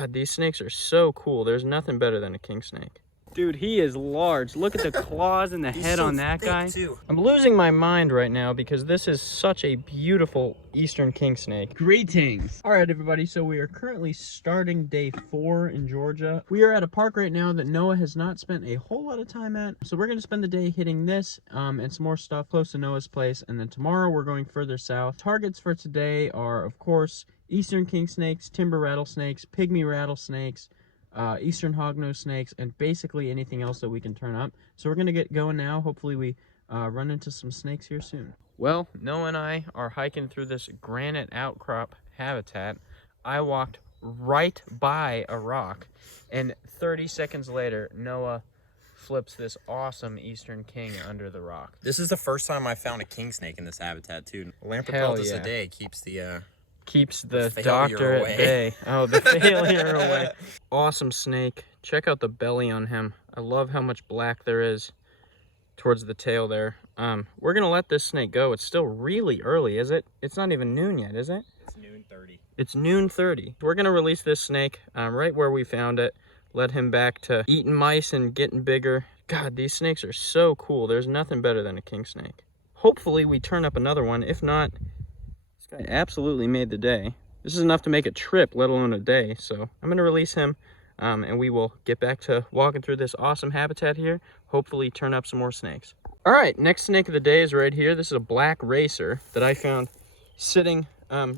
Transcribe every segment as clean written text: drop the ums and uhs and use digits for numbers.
God, these snakes are so cool. There's nothing better than a king snake. Dude, he is large. Look at the claws and the head on that guy. Too. I'm losing my mind right now because this is such a beautiful Eastern king snake. Greetings. All right, everybody. So we are currently starting day 4 in Georgia. We are at a park right now that Noah has not spent a whole lot of time at. So we're going to spend the day hitting this and some more stuff close to Noah's place. And then tomorrow we're going further south. Targets for today are, of course, Eastern kingsnakes, timber rattlesnakes, pygmy rattlesnakes, Eastern hognose snakes, and basically anything else that we can turn up. So we're gonna get going now. Hopefully we run into some snakes here soon. Well, Noah and I are hiking through this granite outcrop habitat. I walked right by a rock, and 30 seconds later, Noah flips this awesome Eastern king under the rock. This is the first time I found a king snake in this habitat too. Lamprocultus a day keeps the doctor away. at bay. Oh, the failure away. Awesome snake. Check out the belly on him. I love how much black there is towards the tail there. We're gonna let this snake go. It's still really early, is it? It's not even noon yet, is it? It's noon 30. It's noon 30. We're gonna release this snake right where we found it. Let him back to eating mice and getting bigger. God, these snakes are so cool. There's nothing better than a king snake. Hopefully we turn up another one. If not, I absolutely made the day. This is enough to make a trip, let alone a day. So I'm gonna release him and we will get back to walking through this awesome habitat here. Hopefully turn up some more snakes. All right, next snake of the day is right here. This is a black racer that I found sitting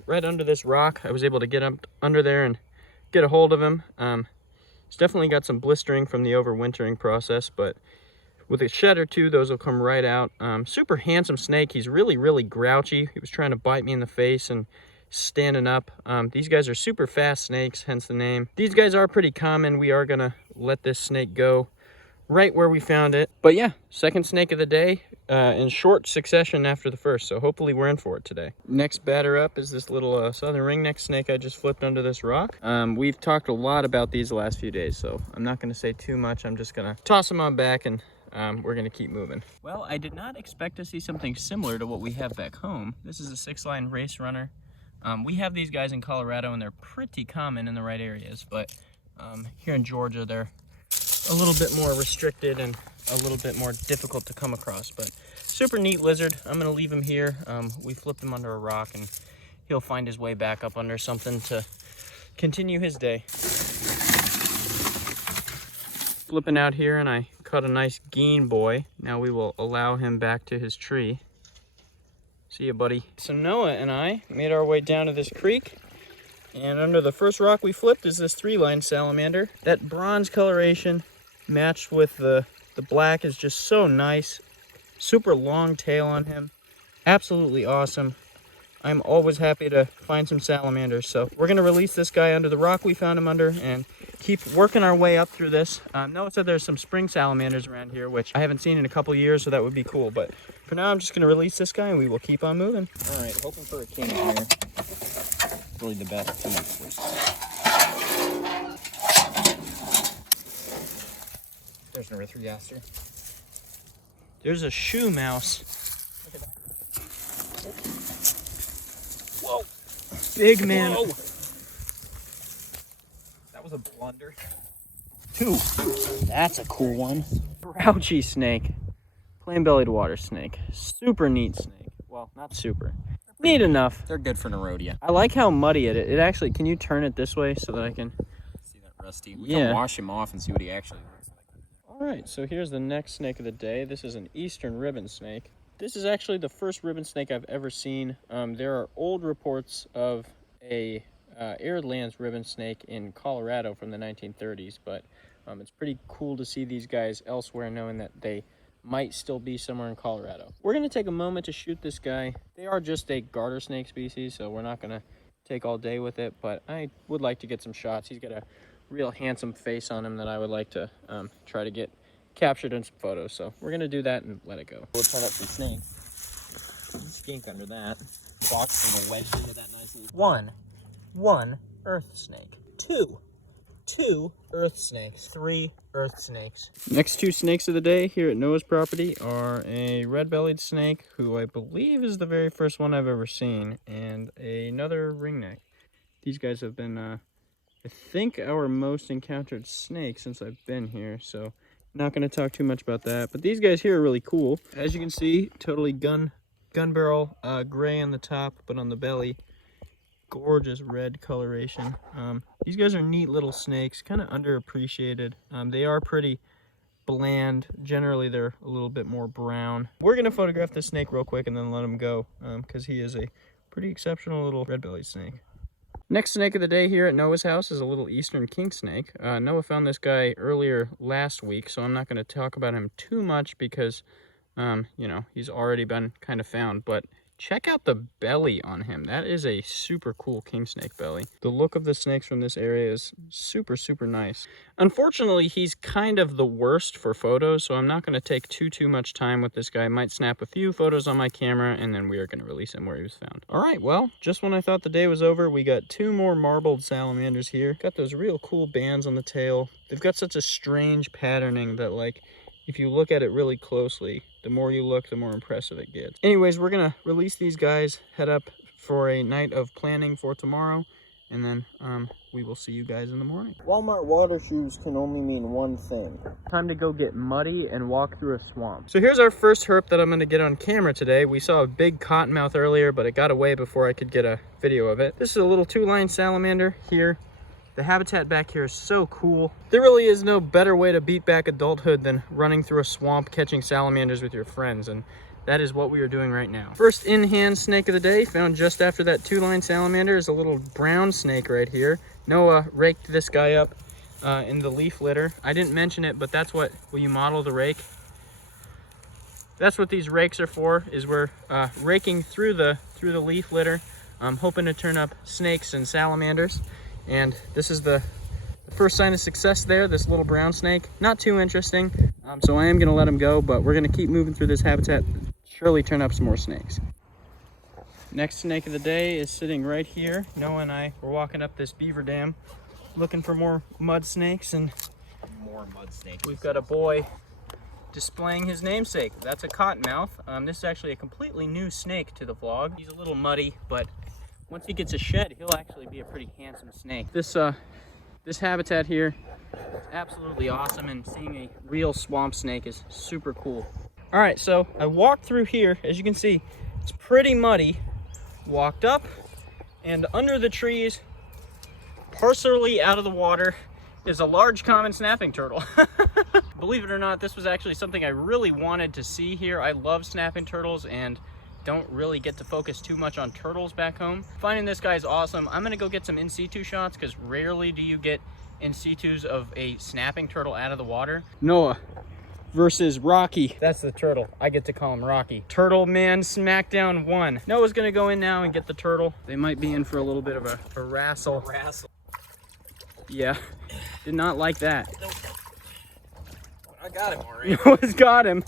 right under this rock. I was able to get up under there and get a hold of him. He's definitely got some blistering from the overwintering process, but with a shed or two, those will come right out. Super handsome snake. He's really, really grouchy. He was trying to bite me in the face and standing up. These guys are super fast snakes, hence the name. These guys are pretty common. We are gonna let this snake go right where we found it. But yeah, second snake of the day in short succession after the first, so hopefully we're in for it today. Next batter up is this little southern ringneck snake I just flipped under this rock. We've talked a lot about these the last few days, so I'm not gonna say too much. I'm just gonna toss them on back and we're gonna keep moving. Well, I did not expect to see something similar to what we have back home. This is a 6-line race runner. We have these guys in Colorado and they're pretty common in the right areas, but here in Georgia, they're a little bit more restricted and a little bit more difficult to come across, but super neat lizard. I'm gonna leave him here. We flipped him under a rock and he'll find his way back up under something to continue his day. Flipping out here and I caught a nice geen boy. Now we will allow him back to his tree. See ya, buddy. So Noah and I made our way down to this creek, and under the first rock we flipped is this 3-line salamander. That bronze coloration matched with the black is just so nice. Super long tail on him. Absolutely awesome. I'm always happy to find some salamanders. So we're gonna release this guy under the rock we found him under and keep working our way up through this. Noah said there's some spring salamanders around here, which I haven't seen in a couple years, so that would be cool. But for now, I'm just gonna release this guy and we will keep on moving. All right, hoping for a king here. Really the best piece. There's an erythrogaster. There's a shoe mouse. Look at that. Whoa! Big man. Whoa. That was a blunder. Two. That's a cool one. Grouchy snake. Plain-bellied water snake. Super neat snake. Well, not super. Neat enough. They're good for Nerodia. I like how muddy it actually, can you turn it this way so that I can see that Rusty? We can wash him off and see what he actually looks like. All right, so here's the next snake of the day. This is an Eastern ribbon snake. This is actually the first ribbon snake I've ever seen. There are old reports of a arid lands ribbon snake in Colorado from the 1930s, but it's pretty cool to see these guys elsewhere, knowing that they might still be somewhere in Colorado. We're gonna take a moment to shoot this guy. They are just a garter snake species, so we're not gonna take all day with it, but I would like to get some shots. He's got a real handsome face on him that I would like to try to get captured in some photos. So we're gonna do that and let it go. We'll turn up some snakes. Skink under that. Box and a wedge into that nicely. One earth snake. Two earth snakes. 3 earth snakes. Next 2 snakes of the day here at Noah's property are a red-bellied snake, who I believe is the very first one I've ever seen, and another ringneck. These guys have been I think our most encountered snake since I've been here, so not going to talk too much about that. But these guys here are really cool. As you can see, totally gun barrel, gray on the top, but on the belly, gorgeous red coloration. These guys are neat little snakes, kind of underappreciated. They are pretty bland. Generally, they're a little bit more brown. We're going to photograph this snake real quick and then let him go, because he is a pretty exceptional little red-bellied snake. Next snake of the day here at Noah's house is a little Eastern Kingsnake. Noah found this guy earlier last week, so I'm not going to talk about him too much because, you know, he's already been kind of found. But check out the belly on him. That is a super cool king snake belly. The look of the snakes from this area is super, super nice. Unfortunately, he's kind of the worst for photos, so I'm not going to take too much time with this guy. I might snap a few photos on my camera, and then we are going to release him where he was found. All right, well, just when I thought the day was over, we got 2 more marbled salamanders here. Got those real cool bands on the tail. They've got such a strange patterning that, like, if you look at it really closely, the more you look, the more impressive it gets. Anyways, we're gonna release these guys, head up for a night of planning for tomorrow, and then we will see you guys in the morning. Walmart water shoes can only mean one thing. Time to go get muddy and walk through a swamp. So here's our first herp that I'm gonna get on camera today. We saw a big cottonmouth earlier, but it got away before I could get a video of it. This is a little 2-line salamander here. The habitat back here is so cool. There really is no better way to beat back adulthood than running through a swamp catching salamanders with your friends, and that is what we are doing right now. First in-hand snake of the day, found just after that 2-line salamander, is a little brown snake right here. Noah raked this guy up in the leaf litter. I didn't mention it, but that's what, when you model the rake, that's what these rakes are for, is we're raking through the leaf litter, hoping to turn up snakes and salamanders. And this is the first sign of success there, this little brown snake. Not too interesting, so I am going to let him go, but we're going to keep moving through this habitat, surely turn up some more snakes. Next snake of the day is sitting right here. Noah and I were walking up this beaver dam looking for more mud snakes, and More mud snakes. we've got a boy displaying his namesake. That's a cottonmouth. This is actually a completely new snake to the vlog. He's a little muddy, but once he gets a shed, he'll actually be a pretty handsome snake. This habitat here is absolutely awesome, and seeing a real swamp snake is super cool. All right, so I walked through here. As you can see, it's pretty muddy. Walked up, and under the trees, partially out of the water, is a large common snapping turtle. Believe it or not, this was actually something I really wanted to see here. I love snapping turtles and don't really get to focus too much on turtles back home. Finding this guy is awesome. I'm gonna go get some in situ shots because rarely do you get in situs of a snapping turtle out of the water. Noah versus Rocky. That's the turtle. I get to call him Rocky. Turtle Man Smackdown 1. Noah's gonna go in now and get the turtle. They might be in for a little bit of a wrestle. Yeah, did not like that. I got him already. Noah's got him.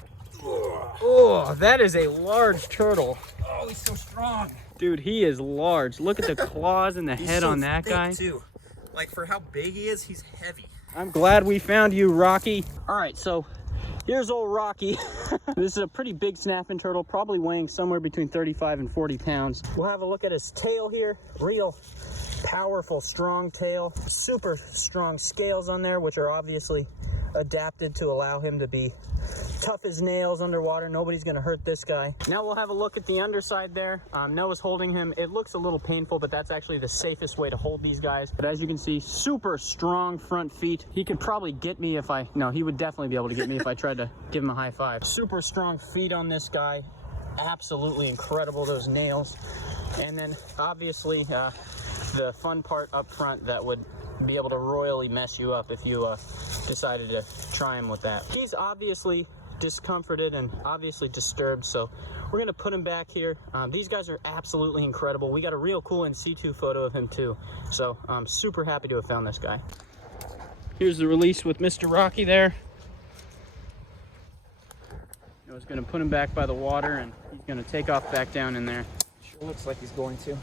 Oh, that is a large turtle. Oh, he's so strong. Dude, he is large. Look at the claws and the head so on that guy. Too. Like, for how big he is, he's heavy. I'm glad we found you, Rocky. All right, so here's old Rocky. This is a pretty big snapping turtle, probably weighing somewhere between 35 and 40 pounds. We'll have a look at his tail here. Real powerful, strong tail. Super strong scales on there, which are obviously adapted to allow him to be tough as nails underwater. Nobody's gonna hurt this guy. Now we'll have a look at the underside there. Noah's holding him. It looks a little painful, but that's actually the safest way to hold these guys. But as you can see, super strong front feet. He could probably get me if no, he would definitely be able to get me if I tried to give him a high five. Super strong feet on this guy. Absolutely incredible, those nails. And then obviously the fun part up front that would be able to royally mess you up if you decided to try him with that. He's obviously discomforted and obviously disturbed, so we're gonna put him back here. These guys are absolutely incredible. We got a real cool in situ photo of him too, so I'm super happy to have found this guy. Here's the release with Mr. Rocky there. I was gonna put him back by the water, and he's gonna take off back down in there. Sure looks like he's going to.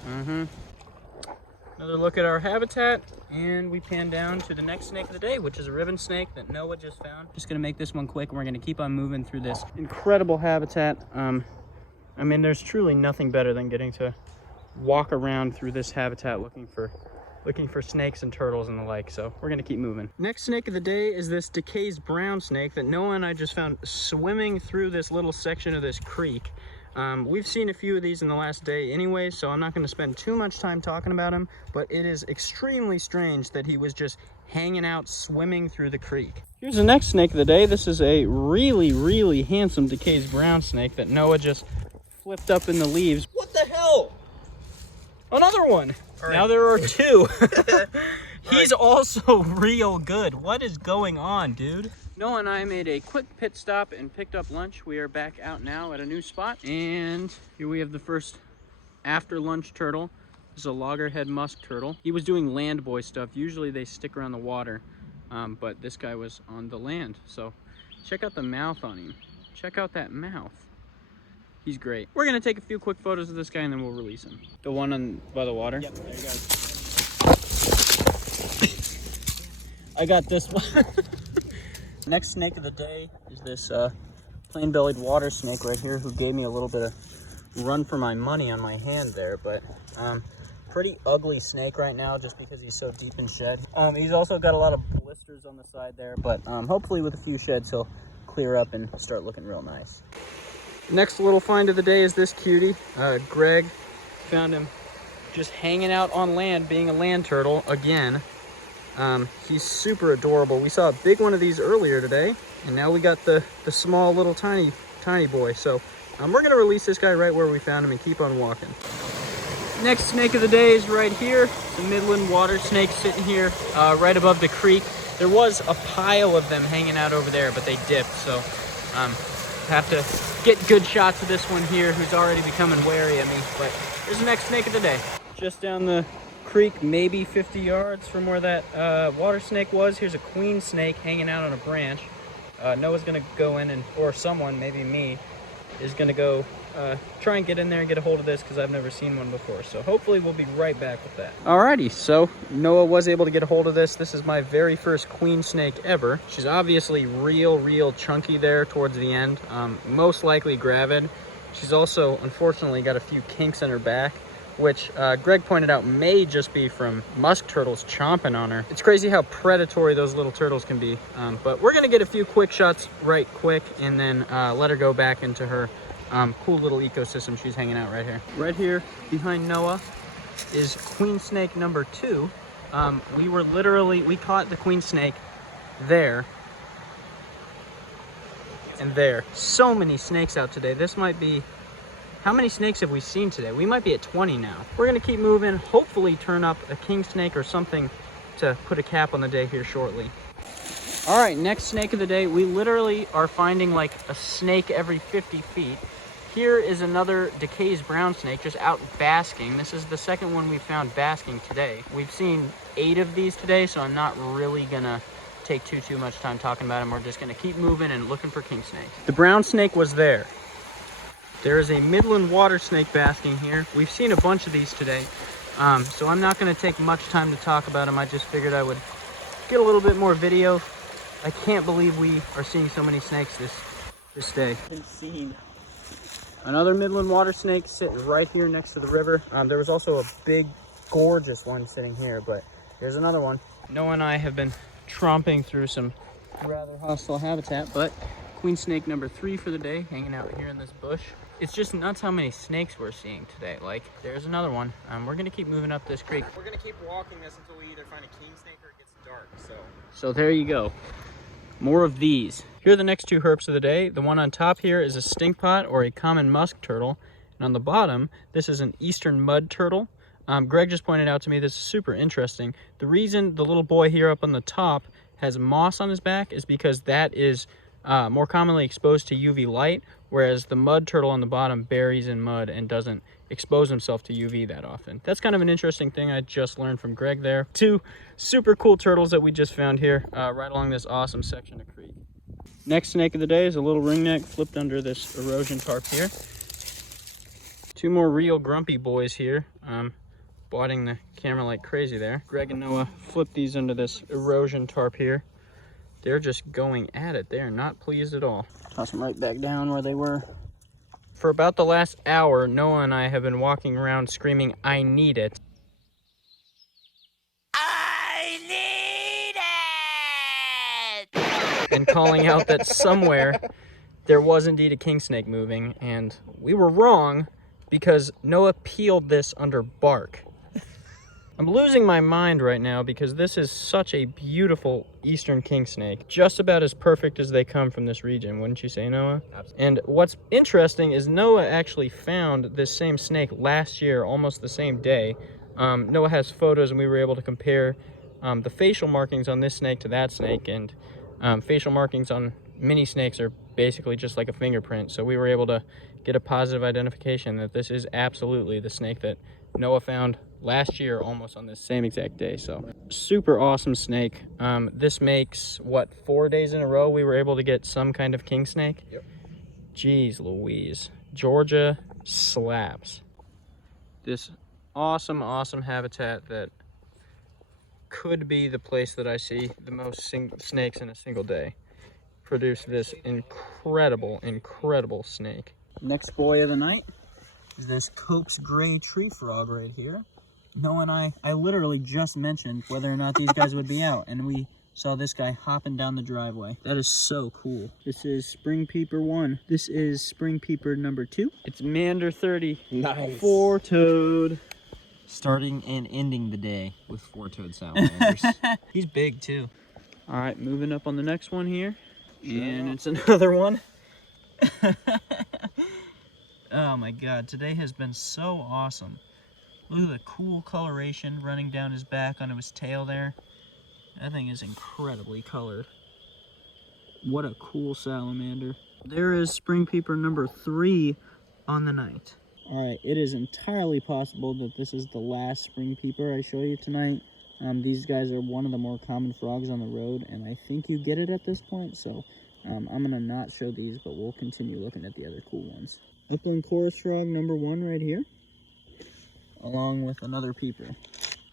Another look at our habitat, and we pan down to the next snake of the day, which is a ribbon snake that Noah just found. Just gonna make this one quick, and we're gonna keep on moving through this incredible habitat. I mean, there's truly nothing better than getting to walk around through this habitat looking for looking for snakes and turtles and the like, so we're gonna keep moving. Next snake of the day is this DeKay's brown snake that Noah and I just found swimming through this little section of this creek. We've seen a few of these in the last day anyway, so I'm not going to spend too much time talking about him, but it is extremely strange that he was just hanging out swimming through the creek. Here's the next snake of the day. This is a really handsome DeKay's brown snake that Noah just flipped up in the leaves. What the hell? Another one. Right. Now there are two. He's also real good. What is going on, dude? Noah and I made a quick pit stop and picked up lunch. We are back out now at a new spot. And here we have the first after lunch turtle. This is a loggerhead musk turtle. He was doing land boy stuff. Usually they stick around the water, but this guy was on the land. So check out the mouth on him. Check out that mouth. He's great. We're gonna take a few quick photos of this guy and then we'll release him. The one by the water? Yep, there you go. I got this one. Next snake of the day is this plain-bellied water snake right here who gave me a little bit of run for my money on my hand there, but pretty ugly snake right now just because he's so deep in shed. He's also got a lot of blisters on the side there, but hopefully with a few sheds he'll clear up and start looking real nice. Next little find of the day is this cutie. Greg found him just hanging out on land being a land turtle again. He's super adorable. We saw a big one of these earlier today, and now we got the small little tiny boy. So we're gonna release this guy right where we found him and keep on walking. Next snake of the day is right here. The Midland water snake sitting here right above the creek. There was a pile of them hanging out over there, but they dipped. So have to get good shots of this one here who's already becoming wary of me. But here's the next snake of the day. Just down the creek, maybe 50 yards from where that water snake was, here's a queen snake hanging out on a branch. Noah's gonna go in and, or someone, maybe me, is gonna go try and get in there and get a hold of this because I've never seen one before. So hopefully we'll be right back with that. Alrighty, so Noah was able to get a hold of this. This is my very first queen snake ever. She's obviously real chunky there towards the end. Most likely gravid. She's also, unfortunately, got a few kinks in her back, which Greg pointed out may just be from musk turtles chomping on her. It's crazy how predatory those little turtles can be. But we're gonna get a few quick shots right quick and then let her go back into her cool little ecosystem she's hanging out right here. Right here behind Noah is queen snake number 2. We caught the queen snake there and there. So many snakes out today. This might be, how many snakes have we seen today? We might be at 20 now. We're gonna keep moving, hopefully turn up a king snake or something to put a cap on the day here shortly. All right, next snake of the day. We literally are finding like a snake every 50 feet. Here is another DeKay's brown snake just out basking. This is the second one we found basking today. We've seen 8 of these today, so I'm not really gonna take too much time talking about them. We're just gonna keep moving and looking for king snakes. The brown snake was there. There is a Midland water snake basking here. We've seen a bunch of these today, so I'm not gonna take much time to talk about them. I just figured I would get a little bit more video. I can't believe we are seeing so many snakes this day. Insane. Another Midland water snake sitting right here next to the river. There was also a big, gorgeous one sitting here, but there's another one. Noah and I have been tromping through some rather hostile habitat, but queen snake number 3 for the day, hanging out here in this bush. It's just nuts how many snakes we're seeing today. Like, there's another one. We're gonna keep moving up this creek. We're gonna keep walking this until we either find a king snake or it gets dark, So there you go. More of these. Here are the next 2 herps of the day. The one on top here is a stinkpot or a common musk turtle. And on the bottom, this is an eastern mud turtle. Greg just pointed out to me this is super interesting. The reason the little boy here up on the top has moss on his back is because that is more commonly exposed to UV light, whereas the mud turtle on the bottom buries in mud and doesn't expose himself to UV that often. That's kind of an interesting thing I just learned from Greg there. 2 super cool turtles that we just found here right along this awesome section of creek. Next snake of the day is a little ringneck flipped under this erosion tarp here. 2 more real grumpy boys here, blotting the camera like crazy there. Greg and Noah flipped these under this erosion tarp here. They're just going at it. They are not pleased at all. Toss them right back down where they were. For about the last hour, Noah and I have been walking around screaming, "I need it." and calling out that somewhere there was indeed a king snake moving, and we were wrong because Noah peeled this under bark. I'm losing my mind right now because this is such a beautiful Eastern Kingsnake. Just about as perfect as they come from this region, wouldn't you say, Noah? Absolutely. And what's interesting is Noah actually found this same snake last year, almost the same day. Noah has photos, and we were able to compare the facial markings on this snake to that snake, and facial markings on mini snakes are basically just like a fingerprint. So we were able to get a positive identification that this is absolutely the snake that Noah found last year, almost on this same exact day. So super awesome snake. This makes, what, 4 days in a row we were able to get some kind of king snake? Yep. Jeez Louise. Georgia slaps. This awesome habitat that could be the place that I see the most snakes in a single day produced this incredible snake. Next boy of the night is this Cope's gray tree frog right here. Noah and I literally just mentioned whether or not these guys would be out, and we saw this guy hopping down the driveway. That is so cool. This is spring peeper 1. This is spring peeper number 2. It's Mander 30. Nice. 4-toed. Starting and ending the day with 4-toed salamanders. He's big too. All right, moving up on the next one here. And it's another one. Oh my God, today has been so awesome. Look at the cool coloration running down his back onto his tail there. That thing is incredibly colored. What a cool salamander. There is spring peeper number 3 on the night. All right, it is entirely possible that this is the last spring peeper I show you tonight. These guys are one of the more common frogs on the road, and I think you get it at this point, so I'm gonna not show these, but we'll continue looking at the other cool ones. Upland chorus frog number 1 right here, along with another peeper.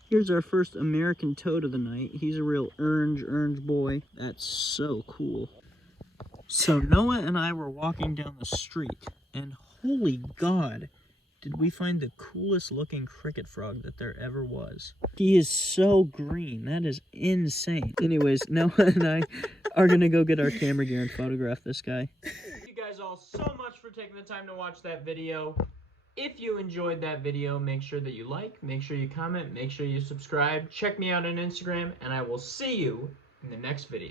Here's our first American toad of the night. He's a real orange boy. That's so cool. So Noah and I were walking down the street, and holy God, did we find the coolest looking cricket frog that there ever was. He is so green. That is insane. Anyways, Noah and I are gonna go get our camera gear and photograph this guy. Thank you guys all so much for taking the time to watch that video. If you enjoyed that video, make sure that you like, make sure you comment, make sure you subscribe. Check me out on Instagram, and I will see you in the next video.